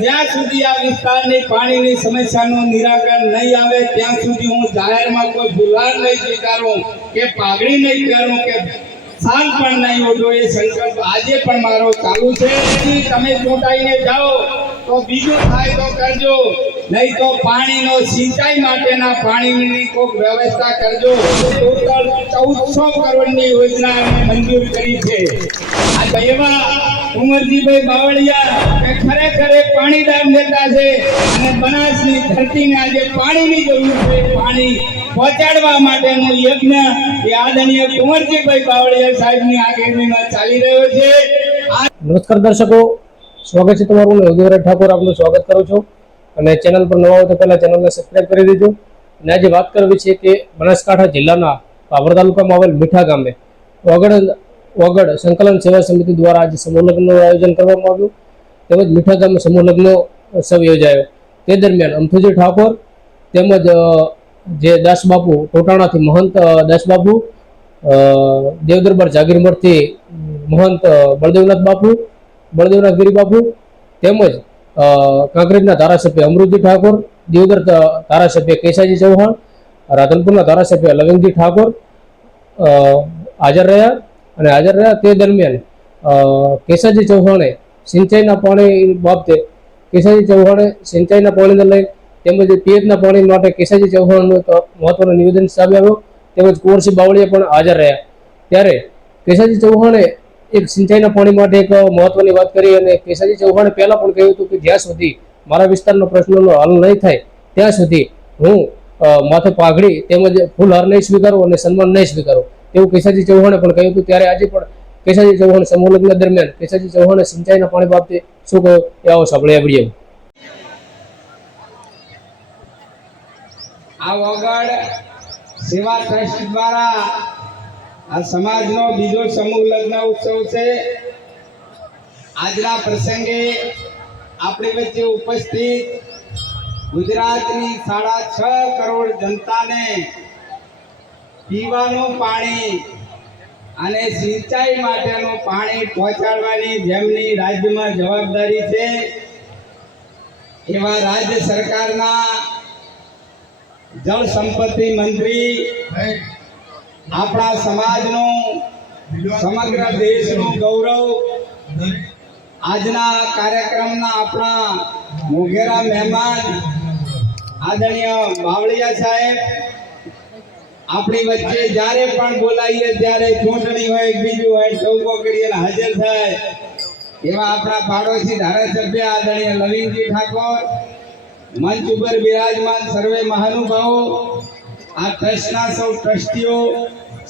જ્યાં સુધી આ વિસ્તારની પાણીની સમસ્યાનું નિરાકરણ નહીં આવે ત્યાં સુધી હું જાહેરમાં કોઈ ભૂલાર નહીં સ્વીકારું કે પાઘડી નહીં પહેરું કે સાલ પણ નહીં ઓઢો. એ સંકલ્પ આજે પણ મારો ચાલુ છે. તમે ચૂંટાઈને જાઓ તો બીજું થાય તો કરજો, નહીં તો પાણીનો સિંચાઈ માટેના પાણીની કોઈ વ્યવસ્થા કરજો. ટોટલ 1400 કરોડની યોજના અમે મંજૂર કરી છે. આ એવા કુંવરજીભાઈ બાવળિયા કે ખરેખર પાણીદાર નેતા છે અને બનાસની ધરતીને આજે પાણીની જરૂર છે. પાણી પહોંચાડવા માટેનું યજ્ઞ એ આદરણીય કુંવરજીભાઈ બાવળિયા સાહેબની આગેવાનીમાં ચાલી રહ્યો છે. નમસ્કાર દર્શકો, સ્વાગત છે તમારું. હું ઉદયરાજ ઠાકોર આપનું સ્વાગત કરું છું અને ચેનલ પર નવા હોય તો પહેલા ચેનલને સબસ્ક્રાઇબ કરી દેજો. અને આજે વાત કરવી છે કે બનાસકાંઠા જિલ્લાના પાવર તાલુકામાં આવેલ મીઠા ગામે વગડ સંકલન સેવા સમિતિ દ્વારા આજે સમૂહ લગ્નનું આયોજન કરવામાં આવ્યું. તેમજ મીઠા ગામે સમૂહ લગ્ન ઉત્સવ યોજાયો. તે દરમિયાન અમથુજી ઠાકોર તેમજ જે દાસબાપુ ટોટાણાથી મહંત દાસબાપુ, દેવદરબાર જાગીરમઠથી મહંત બળદેવનાથ ગિરી બાપુ, તેમજ કાંકરેજના ધારાસભ્ય અમૃતજી ઠાકોર, દિયોદર ધારાસભ્ય કેશાજી ચૌહાણ, રાધનપુરના ધારાસભ્ય લવિંગજી ઠાકોર હાજર રહ્યા. તે દરમિયાન કેશાજી ચૌહાણે સિંચાઈના પાણી બાબતે સિંચાઈના પાણીને લઈ તેમજ પિયતના પાણી માટે કેશાજી ચૌહાણનું મહત્વનું નિવેદન સામે આવ્યું. તેમજ કુંવરસિંહ બાવળિયા પણ હાજર રહ્યા. ત્યારે કેશાજી ચૌહાણે એક સિંચાઈના પાણી માટે એક મહત્વની વાત કરી અને કેશાજી ચૌહાણે પહેલા પણ કહ્યું હતું કે જ્યાં સુધી મારા વિસ્તારના પ્રશ્નોનો હલ નહીં થાય ત્યાં સુધી હું માથે પાઘડી તેમજ ફૂલહાર નહીં સ્વીકારું અને સન્માન નહીં સ્વીકારું તેવું કેશાજી ચૌહાણે પણ કહ્યું હતું. ત્યારે આજે પણ કેશાજી ચૌહાણ સમૂહ લગ્ન દરમિયાન કેશાજી ચૌહાણે સિંચાઈના પાણી બાબતે શું કહ્યું એ આવો સાંભળીએ વિડીયો. આ વગડ સેવા ટ્રસ્ટ દ્વારા આ સમાજનો બીજો સમૂહ લગ્ન ઉત્સવ છે. આજના પ્રસંગે આપણી વચ્ચે ઉપસ્થિત ગુજરાતની 6.5 કરોડ જનતાને પીવાનું પાણી અને સિંચાઈ માટેનું પાણી પહોંચાડવાની જેમની રાજ્યમાં જવાબદારી છે એવા રાજ્ય સરકારના જળ સંપત્તિ મંત્રી, આપણા સમાજનું સમગ્ર દેશનું ગૌરવ, આજના કાર્યક્રમના આપણા મોઘેરા મહેમાન આદરણીય બાવળિયા સાહેબ આપણી વચ્ચે જ્યારે પણ બોલાવીએ ત્યારે ચૂંટણી હોય બીજું હોય ટોકો કરીને હાજર થાય એવા આપણા પાડોશી ધારાસભ્ય આદરણીય લવિંગજી ઠાકોર, મંચ ઉપર બિરાજમાન સર્વે મહાનુભાવો, આ ટ્રસ્ટના સૌ ટ્રસ્ટીઓ,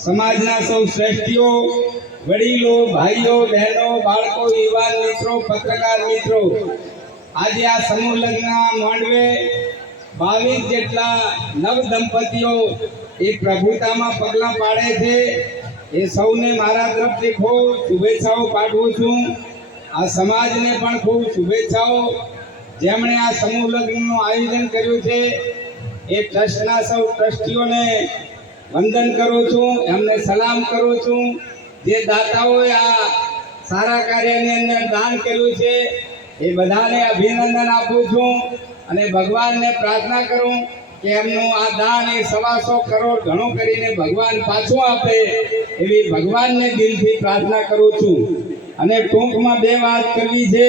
સમાજના સૌ શ્રેષ્ઠીઓ, વડીલો, ભાઈઓ, બહેનો, બાળકો, યુવાન મિત્રો, પત્રકાર મિત્રો, આજે આ સમૂહ લગ્નના માંડવે 22 જેટલા નવ દંપતીઓ એ પ્રભુતામાં પગલાં પાડે છે. એ સૌને મારા તરફથી ખૂબ શુભેચ્છાઓ પાઠવું છું. આ સમાજને પણ ખૂબ શુભેચ્છાઓ. જેમણે આ સમૂહ લગ્નનું આયોજન કર્યું છે એ ટ્રસ્ટના સૌ ટ્રસ્ટીઓને વંદન કરું છું, એમને સલામ કરું છું. જે દાતાઓએ આ સારા કાર્યની અંદર દાન કર્યું છે એ બધાને અભિનંદન આપું છું અને ભગવાનને પ્રાર્થના કરું કે એમનું આ દાન એ 125 કરોડ ઘણું કરીને ભગવાન પાછું આપે એવી ભગવાનને દિલથી પ્રાર્થના કરું છું. અને ટૂંકમાં 2 વાત કરવી છે.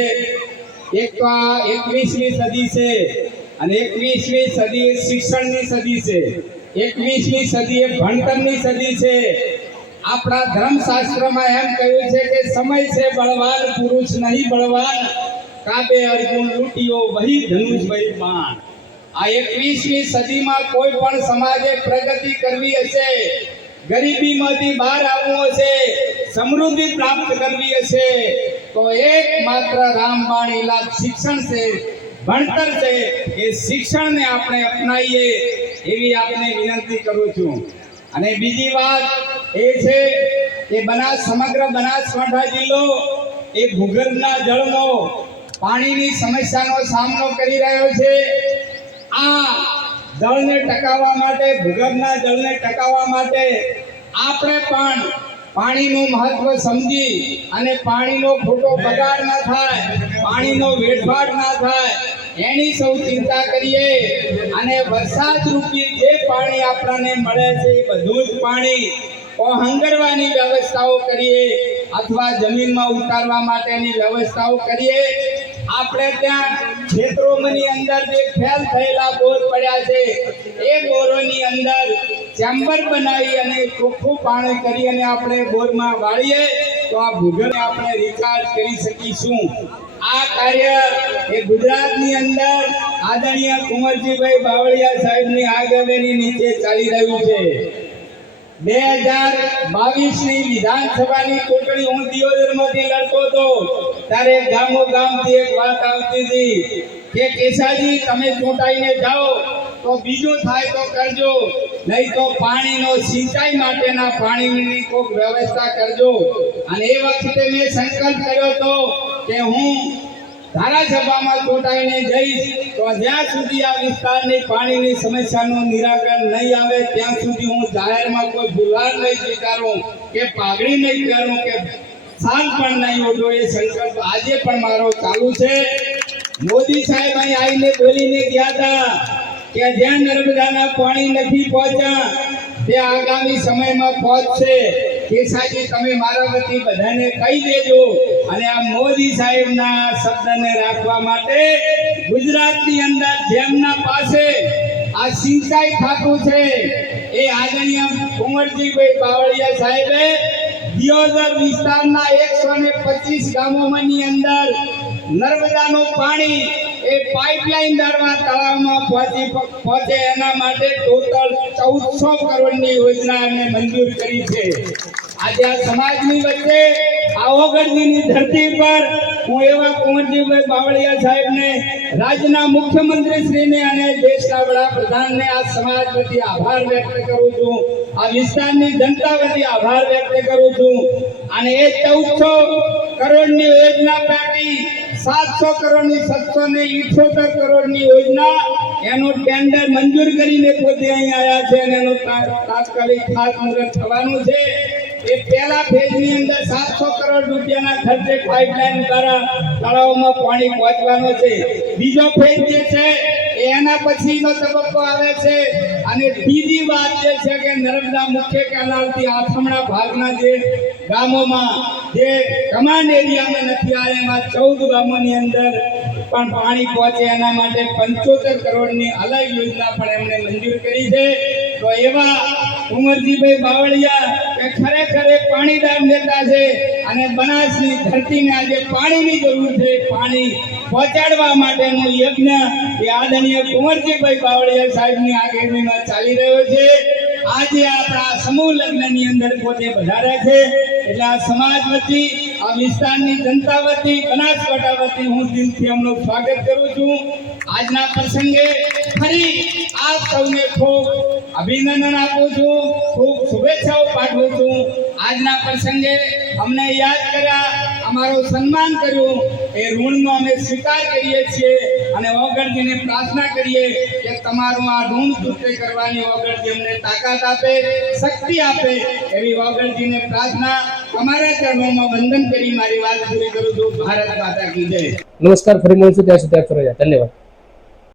એક તો આ 21મી સદી છે અને 21મી સદી એ શિક્ષણની સદી છે. 21મી સદી એ ભણતરની સદી છે. આપણા ધર્મશાસ્ત્રમાં એમ કહ્યું છે કે સમય છે બળવાન, પુરુષ નહીં બળવાન, કાબે અર્જુન લૂંટ્યો વહી ધનુષ વહી બાણ. આ 21મી સદીમાં કોઈ પણ સમાજે પ્રગતિ કરવી હશે, ગરીબીમાંથી બહાર આવવું હશે, સમૃદ્ધિ પ્રાપ્ત કરવી હશે તો એકમાત્ર રામબાણ ઇલાજ શિક્ષણ છે, ભણતર છે. એ શિક્ષણને આપણે અપનાવીએ એવી આપને વિનંતી કરું છું. અને બીજી વાત એ છે કે સમગ્ર બનાસકાંઠા જિલ્લો એ ભૂગર્ભના જળનો પાણીની સમસ્યાનો સામનો કરી રહ્યો છે. આ જળને ટકાવવા માટે, ભૂગર્ભના જળને ટકાવવા માટે આપણે પણ પાણીનું મહત્વ સમજી અને પાણીનો ખોટો બગાડ ના થાય, પાણીનો વેડફાટ ના થાય એની સૌ ચિંતા કરીએ અને વરસાદ રૂપી જે પાણી આપણને મળે છે એ બધું જ પાણી હંગરવાની વ્યવસ્થાઓ કરીએ અથવા જમીનમાં ઉતારવા માટેની વ્યવસ્થાઓ કરીએ. આપણે ત્યાં ક્ષેત્રોની અંદર જે ફેલ થયેલા બોર પડ્યા છે એ બોરોની અંદર ચેમ્બર બનાવી અને ચોખ્ખું પાણી કરી અને આપણે બોરમાં વાળીએ તો આ ભૂગર્ભને આપણે રિચાર્જ કરી શકીશું. આ કાર્ય એ ગુજરાતની અંદર આદરણીય કુંવરજીભાઈ બાવળિયા સાહેબની આગેવાની નીચે ચાલી રહ્યું છે. 2022ની વિધાનસભાની ચૂંટણી હું દિયોદરમાંથી લડતો હતો ત્યારે ગામો ગામથી એક વાત આવતી હતી કે કેશાજી તમે ચૂંટાઈને જાઓ તો બીજું થાય તો કરજો, નહીં તો પાણીનો સિંચાઈ માટેના પાણીની કોઈક વ્યવસ્થા કરજો. અને એ વખતે મેં સંકલ્પ કર્યો હતો કે હું ધારાસભામાં ચૂંટાઈને જઈશ તો જ્યાં સુધી આ વિસ્તારની પાણીની સમસ્યાનું નિરાકરણ નહીં આવે ત્યાં સુધી હું જાહેરમાં કોઈ ભૂલાર નહીં સ્વીકારું કે પાઘડી નહીં પહેરું કે સાલ પણ નહીં ઓઢો. એ સંકલ્પ આજે પણ મારો ચાલુ છે. મોદી સાહેબ અહીં આવીને બોલીને ગયા હતા કે જ્યાં નર્મદાના પાણી નથી પહોંચ્યા તે આગામી સમયમાં પહોંચશે. કેશાજી તમે મારા વતી બધાને કહી દેજો. અને આ મોદી સાહેબના શબ્દને રાખવા માટે ગુજરાતની અંદર જેમના પાસે આ સિંચાઈ ખાતું છે એ આદરણીય કુંવરજીભાઈ બાવળિયા સાહેબે દિયોદર વિસ્તારના 125 ગામોની અંદર નર્મદાનું પાણી એ પાઇપલાઇન દ્વારા તળાવમાં પહોંચે એના માટે ટોટલ 1400 કરોડની યોજના અમને મંજૂર કરી છે. આજે આ સમાજની વચ્ચે આ ઓગણજીની ધરતી પર હું એવા કુંવરજીભાઈ બાવળિયા સાહેબને, રાજ્યના મુખ્યમંત્રીશ્રીને અને દેશના વડાપ્રધાનને આ સમાજ વતી આભાર વ્યક્ત કરું છું. આ વિસ્તારની જનતા વતી આભાર વ્યક્ત કરું છું. અને એ 1400 કરોડની યોજના પૈકી 700 કરોડની 778 કરોડની યોજના એનું ટેન્ડર મંજૂર કરીને પોતે અહીં આવ્યા છે અને એનું તાત્કાલિક ખાતમુહૂર્ત થવાનું છે. એ પહેલા ફેઝની અંદર 700 કરોડ રૂપિયાના ખર્ચે પાઇપલાઇન દ્વારા તળાવમાં પાણી પહોંચવાનું છે. બીજો ફેઝ જે છે એના પછીનો તબક્કો આવે છે. અને બીજી વાત જે છે કે નર્મદા મુખ્ય કેનાલથી આથમણા ભાગના જે ગામોમાં જે કમાન્ડ એરિયામાં નથી આવ્યા એમાં 14 ગામોની અંદર પણ પાણી પહોંચે એના માટે 75 કરોડની અલગ યોજના પણ એમણે મંજૂર કરી છે. તો એવા કુંવરજીભાઈ બાવળિયા કે ખરેખર એક પાણીદાર નેતા છે અને બનાસની ધરતીને આજે પાણીની જરૂર છે. પાણી પહોંચાડવા માટેનો યજ્ઞ એ આદરણીય કુંવરજીભાઈ બાવળિયા સાહેબની આગેવાનીમાં ચાલી રહ્યો છે. આજે આપણા સમૂહ લગ્નની અંદર પોતે વધાર્યા છે. એટલે આ સમાજ વતી, આ વિસ્તારની જનતા વતી, બનાસકાંઠા વતી હું દિલથી એમનું સ્વાગત કરું છું. આજના પ્રસંગે ફરી આપ સૌને ખૂબ અભિનંદન આપું છું, ખૂબ શુભેચ્છાઓ પાઠવું છું. આજના પ્રસંગે અમને યાદ કર્યા, અમારું સન્માન કર્યું, એ ઋણનો અમે સ્વીકાર કરીએ છીએ અને ઓગણજીને પ્રાર્થના કરીએ કે તમારું આ ઋણ ચૂકતે કરવાની ઓગણજી અમને તાકાત આપે, શક્તિ આપે. એવી ઓગણજીને પ્રાર્થના, અમારા ચરણોમાં વંદન કરી મારી વાત પૂરી કરું છું. ભારત માતા કી જય. નમસ્કાર. ફરી મળીશું ત્યાં સુધી આપ સર્વે ધન્યવાદ.